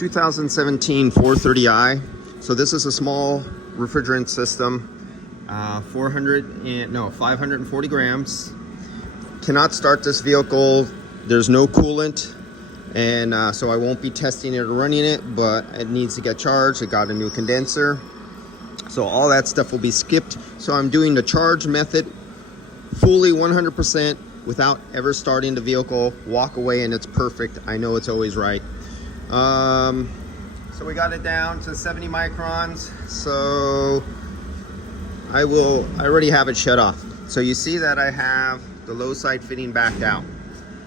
2017 430i. So this is a small refrigerant system, 540 grams. Cannot start this vehicle. There's no coolant, and so I won't be testing it or running it, but it needs to get charged. It got a new condenser, so all that stuff will be skipped. So I'm doing the charge method fully 100% without ever starting the vehicle. Walk away and it's perfect. I know it's always right. So we got it down to 70 microns. So I already have it shut off. So you see that I have the low side fitting backed out.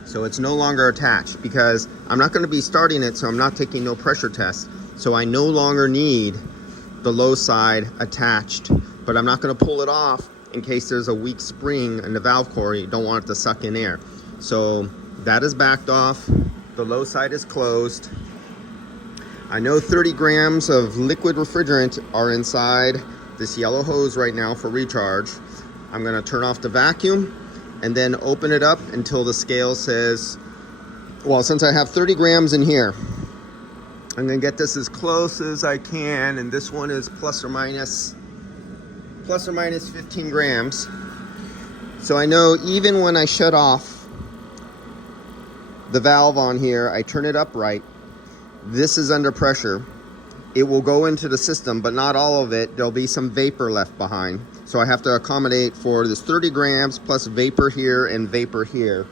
So it's no longer attached because I'm not going to be starting it, so I'm not taking no pressure test. So I no longer need the low side attached, but I'm not going to pull it off in case there's a weak spring in the valve core. You don't want it to suck in air. So that is backed off. The low side is closed. I know 30 grams of liquid refrigerant are inside this yellow hose right now for recharge. I'm going to turn off the vacuum and then open it up until the scale says, well, since I have 30 grams in here, I'm going to get this as close as I can, and this one is plus or minus 15 grams. So I know even when I shut off the valve on here, I turn it up right, this is under pressure. It will go into the system, but not all of it. There'll be some vapor left behind. So I have to accommodate for this 30 grams plus vapor here and vapor here.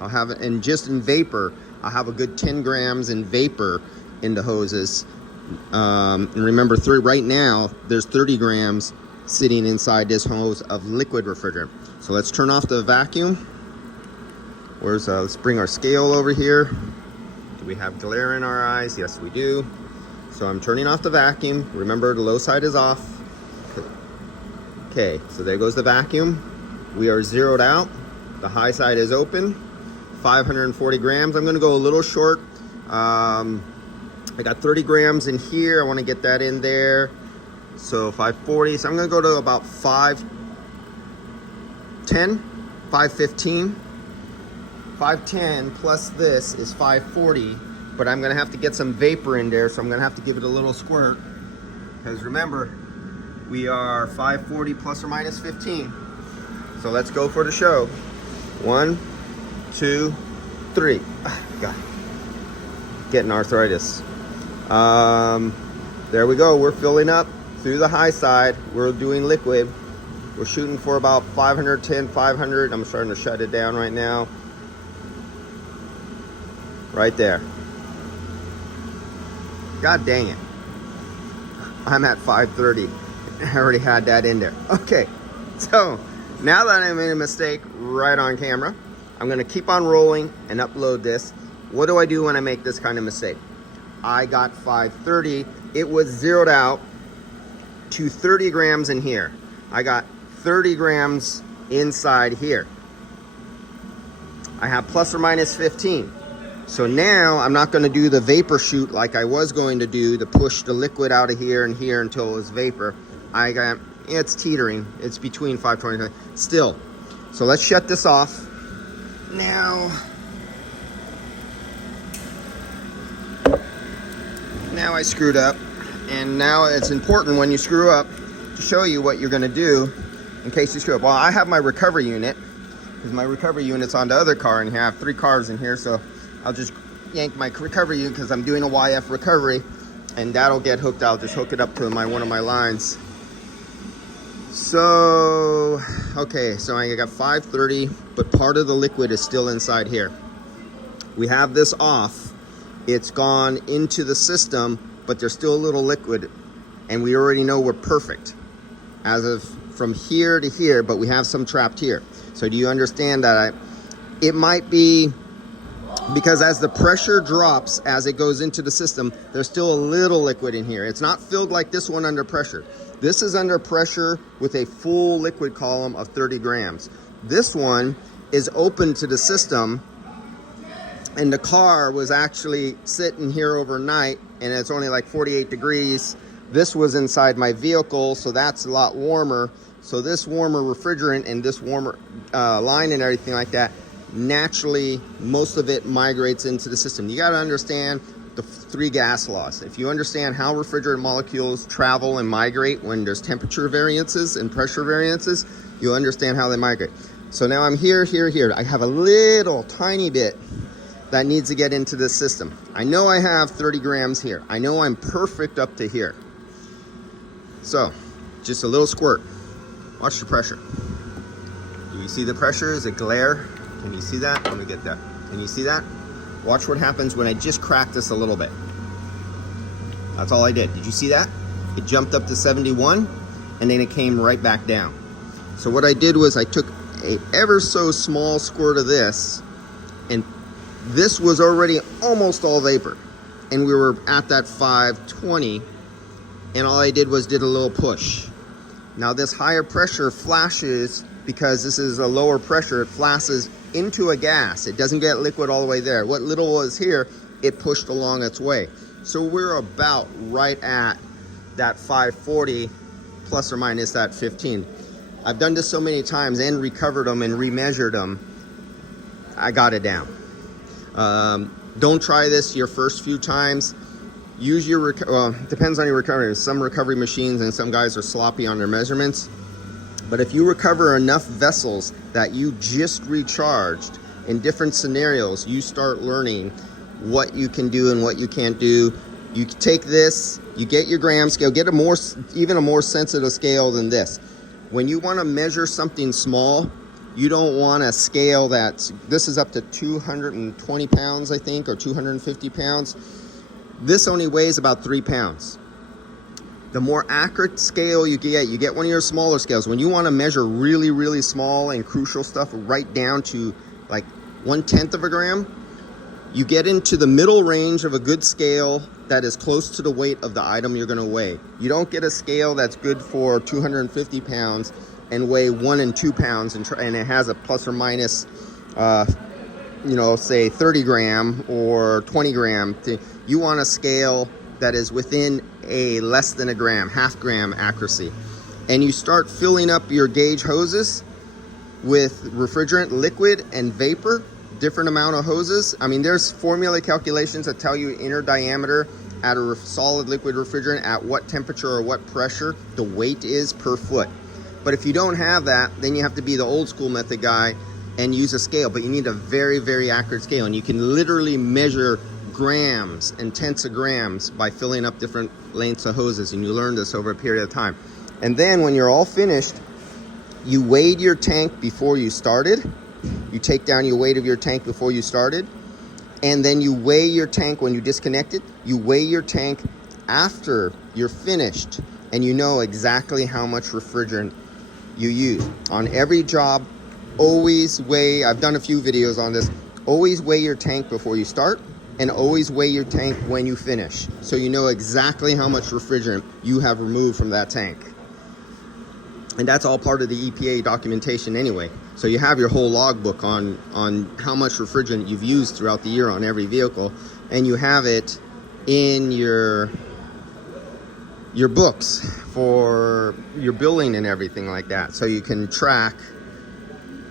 I'll have it, and just in vapor, I'll have a good 10 grams in vapor in the hoses. And remember, right now, there's 30 grams sitting inside this hose of liquid refrigerant. So let's turn off the vacuum. Let's bring our scale over here. Do we have glare in our eyes? Yes, we do. So I'm turning off the vacuum. Remember, the low side is off. Okay, so there goes the vacuum. We are zeroed out. The high side is open. 540 grams. I'm gonna go a little short. I got 30 grams in here. I wanna get that in there. So 540, so I'm gonna go to about 510, 515. 510 plus this is 540, but I'm gonna have to get some vapor in there, so I'm gonna have to give it a little squirt. Because remember, we are 540 plus or minus 15. So let's go for the show. 1, 2, 3. God, getting arthritis. There we go. We're filling up through the high side. We're doing liquid. We're shooting for about 510, 500. I'm starting to shut it down right now. Right there. God dang it. I'm at 530. I already had that in there. Okay, so now that I made a mistake right on camera, I'm gonna keep on rolling and upload this. What do I do when I make this kind of mistake? I got 530. It was zeroed out to 30 grams in here. I got 30 grams inside here. I have plus or minus 15. So now I'm not going to do the vapor shoot like I was going to do to push the liquid out of here and here until it was vapor. It's teetering. It's between 520 still. So let's shut this off. Now I screwed up, and now it's important when you screw up to show you what you're going to do in case you screw up. Well, I have my recovery unit, because my recovery unit's on the other car in here. I have 3 cars in here, so I'll just yank my recovery unit because I'm doing a YF recovery, and that'll get hooked. I'll just hook it up to one of my lines. So, okay, so I got 530, but part of the liquid is still inside here. We have this off. It's gone into the system, but there's still a little liquid, and we already know we're perfect as of from here to here, but we have some trapped here. So do you understand that it might be because as the pressure drops, as it goes into the system, there's still a little liquid in here. It's not filled like this one under pressure. This is under pressure with a full liquid column of 30 grams. This one is open to the system, and the car was actually sitting here overnight, and it's only like 48 degrees. This was inside my vehicle, so that's a lot warmer. So this warmer refrigerant and this warmer line and everything like that, naturally, most of it migrates into the system. You got to understand, the 3 gas laws. If you understand how refrigerant molecules travel and migrate when there's temperature variances and pressure variances, you'll understand how they migrate. So now I'm here. I have a little tiny bit that needs to get into this system. I know I have 30 grams here. I know I'm perfect up to here. So just a little squirt. Watch the pressure. Do you see the pressure? Is it glare? Can you see that? Let me get that. Can you see that? Watch what happens when I just crack this a little bit. That's all I did. Did you see that? It jumped up to 71 and then it came right back down. So what I did was I took a ever so small squirt of this, and this was already almost all vapor. And we were at that 520, and all I did was did a little push. Now this higher pressure flashes, because this is a lower pressure, it flashes into a gas. It doesn't get liquid all the way there. What little was here, it pushed along its way. So we're about right at that 540 plus or minus that 15. I've done this so many times and recovered them and remeasured them. I got it down. Don't try this your first few times. Use your, depends on your recovery. Some recovery machines and some guys are sloppy on their measurements. But if you recover enough vessels that you just recharged in different scenarios, you start learning what you can do and what you can't do. You take this, you get your gram scale, get even a more sensitive scale than this. When you want to measure something small, you don't want a scale this is up to 220 pounds, I think, or 250 pounds. This only weighs about 3 pounds. The more accurate scale you get one of your smaller scales. When you want to measure really, really small and crucial stuff right down to like 1/10 of a gram, you get into the middle range of a good scale that is close to the weight of the item you're going to weigh. You don't get a scale that's good for 250 pounds and weigh 1 and 2 pounds and it has a plus or minus, say 30 gram or 20 gram. You want a scale that is within a less than a gram, half gram accuracy. And you start filling up your gauge hoses with refrigerant, liquid, and vapor, different amount of hoses. I mean, there's formula calculations that tell you inner diameter at a solid liquid refrigerant at what temperature or what pressure the weight is per foot. But if you don't have that, then you have to be the old school method guy and use a scale. But you need a very, very accurate scale, and you can literally measure grams and tenths of grams by filling up different lengths of hoses, and you learn this over a period of time. And then when you're all finished, you weighed your tank before you started. You take down your weight of your tank before you started, and then you weigh your tank when you disconnect it. You weigh your tank after you're finished, and you know exactly how much refrigerant you use. On every job, always weigh, I've done a few videos on this, always weigh your tank before you start, and always weigh your tank when you finish, so you know exactly how much refrigerant you have removed from that tank. And that's all part of the EPA documentation anyway. So you have your whole logbook on how much refrigerant you've used throughout the year on every vehicle, and you have it in your books for your billing and everything like that. So you can track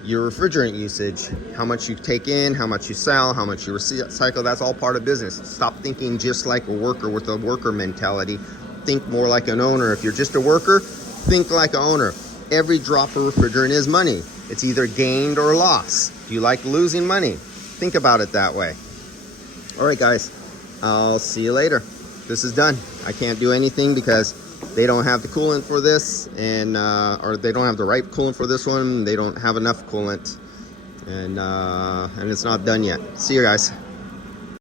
your refrigerant usage, how much you take in, how much you sell, how much you recycle. That's all part of business. Stop thinking just like a worker with a worker mentality. Think more like an owner. If you're just a worker, think like an owner. Every drop of refrigerant is money. It's either gained or lost. Do you like losing money? Think about it that way. All right, guys, I'll see you later. This is done. I can't do anything because they don't have the coolant for this, and or they don't have the right coolant for this one. They don't have enough coolant, and it's not done yet. See you guys.